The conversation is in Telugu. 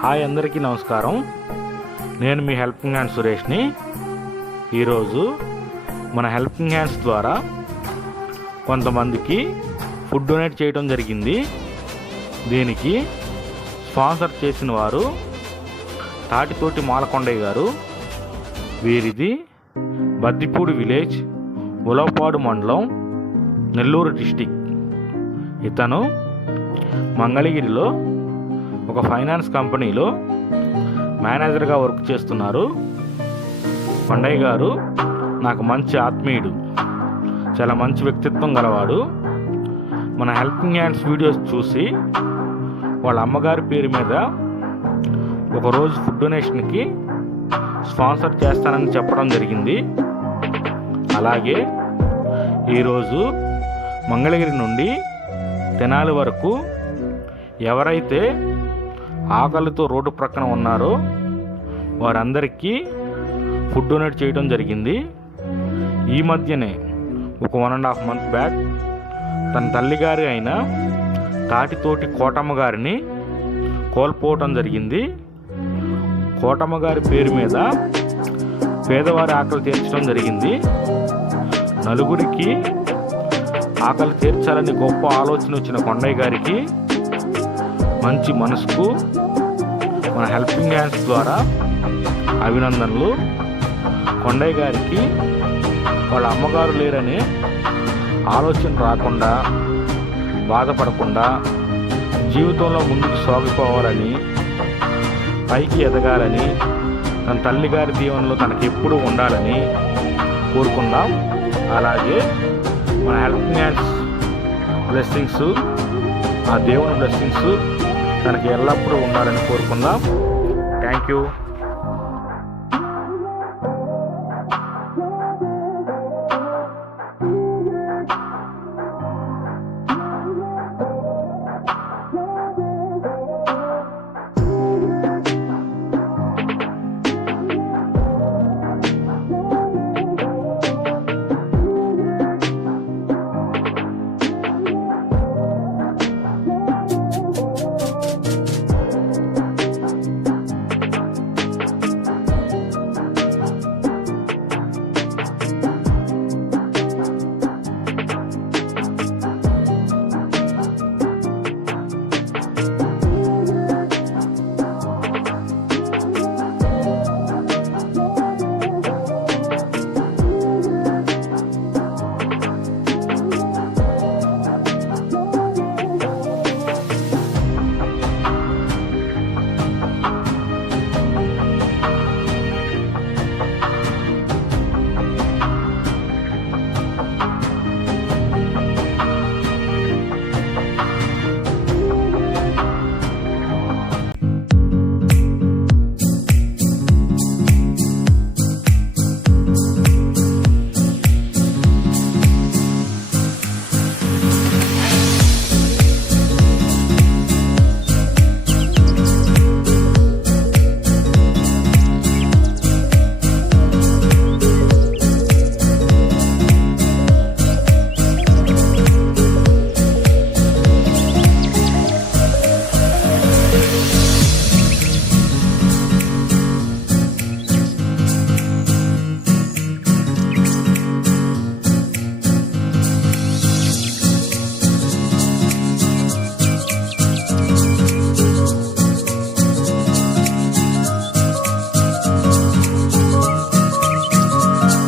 హాయ్ అందరికీ నమస్కారం. నేను మీ హెల్పింగ్ హ్యాండ్ సురేష్ని. ఈరోజు మన హెల్పింగ్ హ్యాండ్స్ ద్వారా కొంతమందికి ఫుడ్ డొనేట్ చేయడం జరిగింది. దీనికి స్పాన్సర్ చేసిన వారు తాటితోటి మాలకొండయ్య గారు వీరిది బద్దిపూడి విలేజ్ ఉలవపాడు మండలం నెల్లూరు డిస్టిక్. ఇతను మంగళగిరిలో ఒక ఫైనాన్స్ కంపెనీలో మేనేజర్గా వర్క్ చేస్తున్నారు. కొండయ్య గారు నాకు మంచి ఆత్మీయుడు. చాలా మంచి వ్యక్తిత్వం గలవాడు. మన హెల్పింగ్ హ్యాండ్స్ వీడియోస్ చూసి వాళ్ళ అమ్మగారి పేరు మీద ఒకరోజు ఫుడ్ డొనేషన్కి స్పాన్సర్ చేస్తానని చెప్పడం జరిగింది. అలాగే ఈరోజు మంగళగిరి నుండి తెనాలి వరకు ఎవరైతే ఆకలితో రోడ్డు ప్రక్కన ఉన్నారో. వారందరికీ ఫుడ్ డొనేట్ చేయడం జరిగింది. ఈ మధ్యనే ఒక one and half month back తన తల్లిగారి అయిన తాటితోటి కోటమ్మ గారిని కోల్పోవటం జరిగింది. కోటమ్మ గారి పేరు మీద పేదవారి ఆకలి తీర్చడం జరిగింది. నలుగురికి ఆకలి తీర్చాలని గొప్ప ఆలోచన వచ్చిన కొండయ్య గారికి మంచి మనసుకు మన హెల్పింగ్ హ్యాండ్స్ ద్వారా అభినందనలు. కొండయ్య గారికి వాళ్ళ అమ్మగారు లేరని ఆలోచన రాకుండా బాధపడకుండా జీవితంలో ముందుకు సాగిపోవాలని పైకి ఎదగాలని తన తల్లిగారి దీవెనలో తనకి ఎప్పుడూ ఉండాలని కోరుకుందాం. అలాగే మన హెల్పింగ్ హ్యాండ్స్ బ్లెస్సింగ్స్ ఆ దేవుని బ్లెస్సింగ్స్ తనకి ఎల్లప్పుడూ ఉండాలని కోరుకుందాం. Thank you